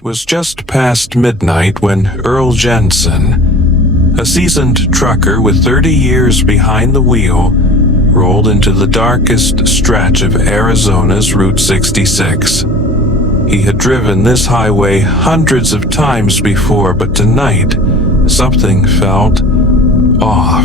It was just past midnight when Earl Jensen, a seasoned trucker with 30 years behind the wheel, rolled into the darkest stretch of Arizona's Route 66. He had driven this highway hundreds of times before, but tonight, something felt off.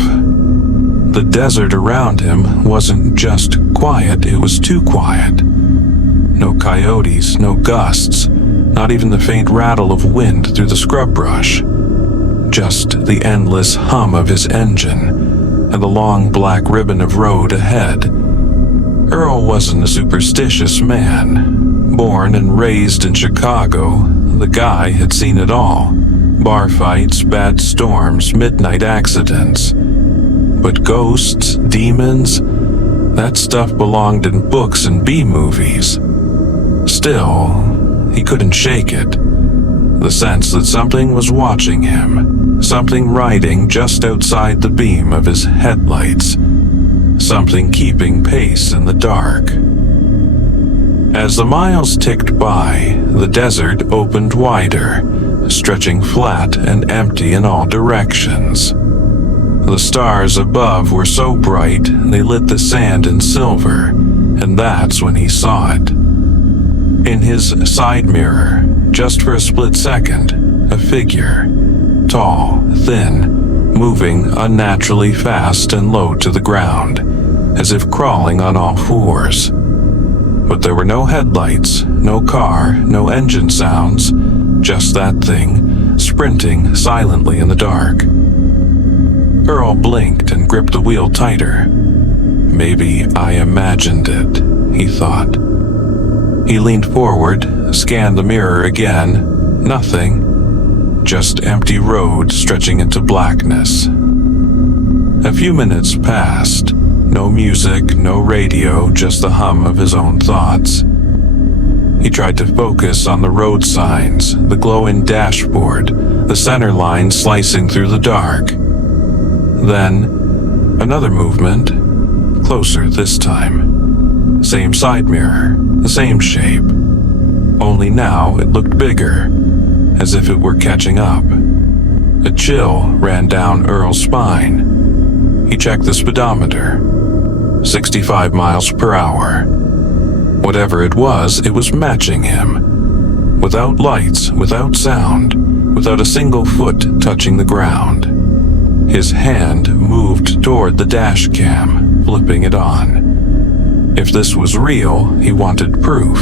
The desert around him wasn't just quiet, it was too quiet. No coyotes, no gusts, not even the faint rattle of wind through the scrub brush. Just the endless hum of his engine and the long black ribbon of road ahead. Earl wasn't a superstitious man. Born and raised in Chicago, the guy had seen it all. Bar fights, bad storms, midnight accidents. But ghosts, demons, that stuff belonged in books and B-movies. Still, he couldn't shake it. The sense that something was watching him, something riding just outside the beam of his headlights, something keeping pace in the dark. As the miles ticked by, the desert opened wider, stretching flat and empty in all directions. The stars above were so bright they lit the sand in silver, and that's when he saw it. In his side mirror, just for a split second, a figure, tall, thin, moving unnaturally fast and low to the ground, as if crawling on all fours. But there were no headlights, no car, no engine sounds, just that thing, sprinting silently in the dark. Earl blinked and gripped the wheel tighter. Maybe I imagined it, he thought. He leaned forward, scanned the mirror again. Nothing. Just empty road stretching into blackness. A few minutes passed. No music, no radio, just the hum of his own thoughts. He tried to focus on the road signs, the glowing dashboard, the center line slicing through the dark. Then, another movement, closer this time. Same side mirror, the same shape. Only now it looked bigger, as if it were catching up. A chill ran down Earl's spine. He checked the speedometer. 65 miles per hour. Whatever it was matching him. Without lights, without sound, without a single foot touching the ground. His hand moved toward the dash cam, flipping it on. If this was real, he wanted proof.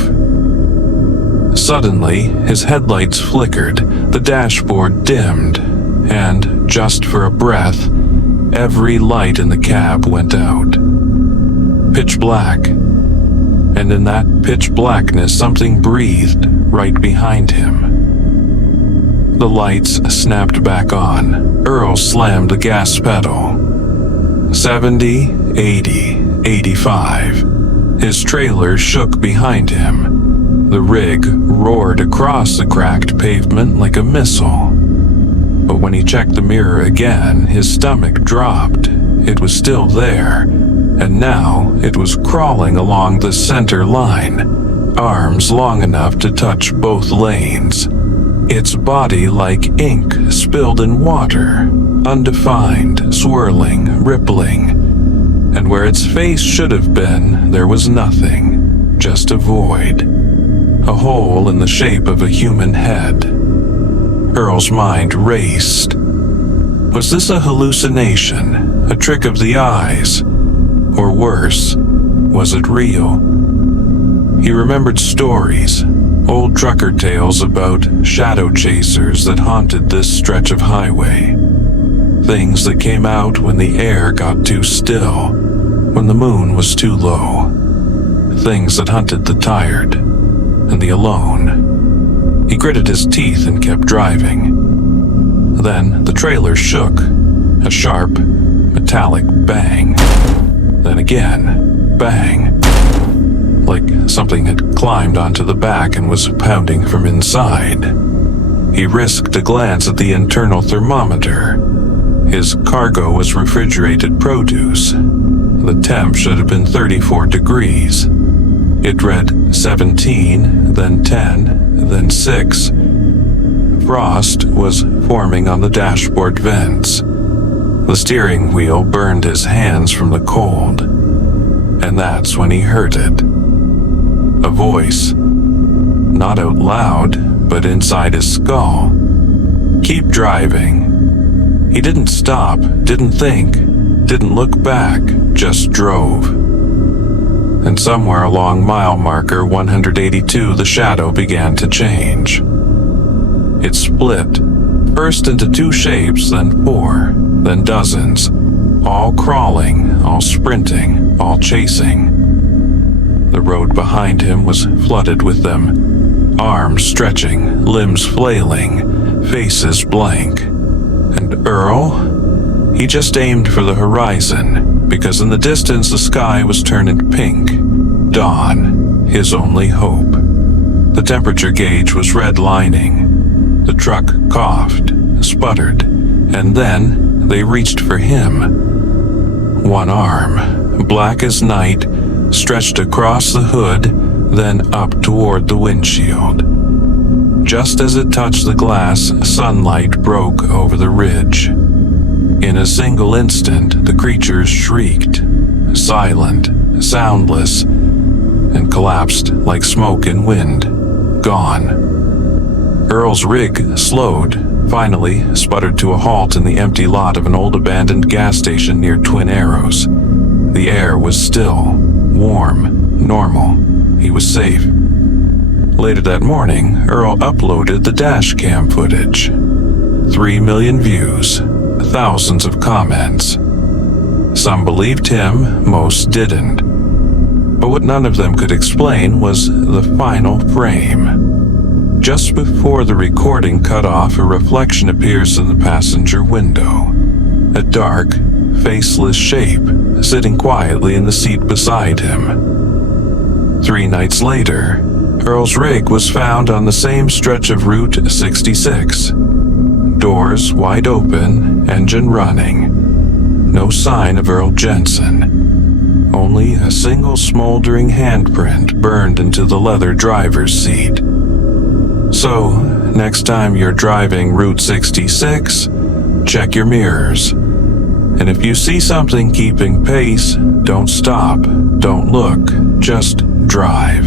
Suddenly, his headlights flickered, the dashboard dimmed, and, just for a breath, every light in the cab went out. Pitch black. And in that pitch blackness, something breathed right behind him. The lights snapped back on. Earl slammed the gas pedal. 70, 80, 85. His trailer shook behind him. The rig roared across the cracked pavement like a missile. But when he checked the mirror again, his stomach dropped. It was still there, and now it was crawling along the center line, arms long enough to touch both lanes. Its body like ink spilled in water, undefined, swirling, rippling. And where its face should have been, there was nothing, just a void. A hole in the shape of a human head. Earl's mind raced. Was this a hallucination, a trick of the eyes? Or worse, was it real? He remembered stories, old trucker tales about shadow chasers that haunted this stretch of highway. Things that came out when the air got too still, when the moon was too low. Things that hunted the tired and the alone. He gritted his teeth and kept driving. Then the trailer shook, a sharp, metallic bang. Then again, bang. Like something had climbed onto the back and was pounding from inside. He risked a glance at the internal thermometer. His cargo was refrigerated produce. The temp should have been 34 degrees. It read 17, then 10, then 6, frost was forming on the dashboard vents. The steering wheel burned his hands from the cold, and that's when he heard it. A voice, not out loud, but inside his skull. Keep driving. He didn't stop, didn't think, didn't look back, just drove. And somewhere along mile marker 182, the shadow began to change. It split, first into 2 shapes, then 4, then dozens, all crawling, all sprinting, all chasing. The road behind him was flooded with them, arms stretching, limbs flailing, faces blank. And Earl? He just aimed for the horizon, because in the distance the sky was turning pink. Dawn, his only hope. The temperature gauge was redlining. The truck coughed, sputtered, and then they reached for him. One arm, black as night, stretched across the hood, then up toward the windshield. Just as it touched the glass, sunlight broke over the ridge. In a single instant, the creatures shrieked, silent, soundless, and collapsed like smoke in wind, gone. Earl's rig slowed, finally sputtered to a halt in the empty lot of an old abandoned gas station near Twin Arrows. The air was still, warm, normal. He was safe. Later that morning, Earl uploaded the dash cam footage. 3 million views, thousands of comments. Some believed him, most didn't. But what none of them could explain was the final frame. Just before the recording cut off, a reflection appears in the passenger window. A dark, faceless shape sitting quietly in the seat beside him. 3 nights later, Earl's rig was found on the same stretch of Route 66. Doors wide open, engine running. No sign of Earl Jensen. Only a single smoldering handprint burned into the leather driver's seat. So, next time you're driving Route 66, check your mirrors. And if you see something keeping pace, don't stop, don't look, just drive.